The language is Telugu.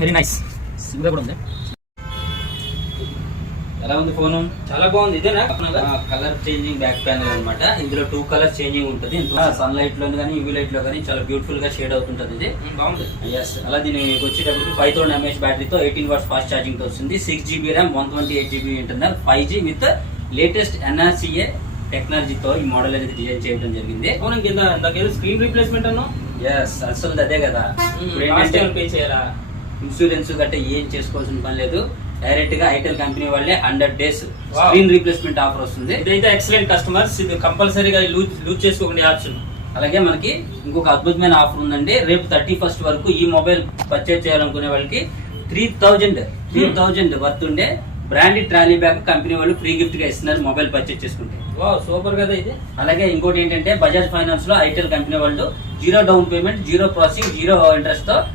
Very nice. సింగిల్ కూడా ఉంది. ఎలా ఉంది ఫోను? చాలా బాగుంది. ఇదేనా కలర్ చేంజింగ్ బ్యాక్ ప్యానల్ అన్నమాట. ఇందులో 2 కలర్స్ చేంజింగ్ ఉంటుంది. సన్ లైట్ లో కానీ యూవీ లైట్ లో కానీ చాలా బ్యూటిఫుల్ గా షేడ్ అవుతుంటది. ఇది బాగుంది. ఎస్. అలా దీనికి వచ్చేటప్పటికి 5000 mAh బ్యాటరీతో 18 watts ఫాస్ట్ ఛార్జింగ్ తో వస్తుంది. 6GB RAM, 128GB internal, 5G with latest NRCA టెక్నాలజీతో ఈ మోడల్ అనేది డిజైన్ చేయడం జరిగింది. అవును, కింద స్క్రీన్ రీప్లేస్మెంట్ అన్నా. ఎస్, అసలు అదే కదా. పే చేయాలా? ఇన్సూరెన్స్ గట్రా ఏం చేసుకోవాల్సిన పని లేదు. డైరెక్ట్ గా ఐటెల్ కంపెనీ వాళ్ళే 100 days స్క్రీన్ రీప్లేస్మెంట్ ఆఫర్ వస్తుంది. ఇదైతే ఎక్సలెంట్ కస్టమర్స్, ఇది కంపల్సరీగా లూజ్ చేసుకోకుండా ఆప్షన్. అలాగే మనకి ఇంకొక అద్భుతమైన ఆఫర్ ఉందండి. రేపు 31st వరకు ఈ మొబైల్ పర్చేజ్ చేయాలనుకునే వాళ్ళకి 3000 వర్త్ ఉండే బ్రాండెడ్ ట్రాలీ బ్యాగ్ కంపెనీ వాళ్ళు ఫ్రీ గిఫ్ట్ గా ఇస్తున్నారు మొబైల్ పర్చేజ్ చేసుకుంటే. వావ్, సూపర్ కదా ఇది. అలాగే ఇంకోటి ఏంటంటే బజాజ్ ఫైనాన్స్ లో ఐటెల్ కంపెనీ వాళ్ళు 0 డౌన్ పేమెంట్, 0 ప్రాసెసింగ్, 0 ఇంట్రెస్ట్ తో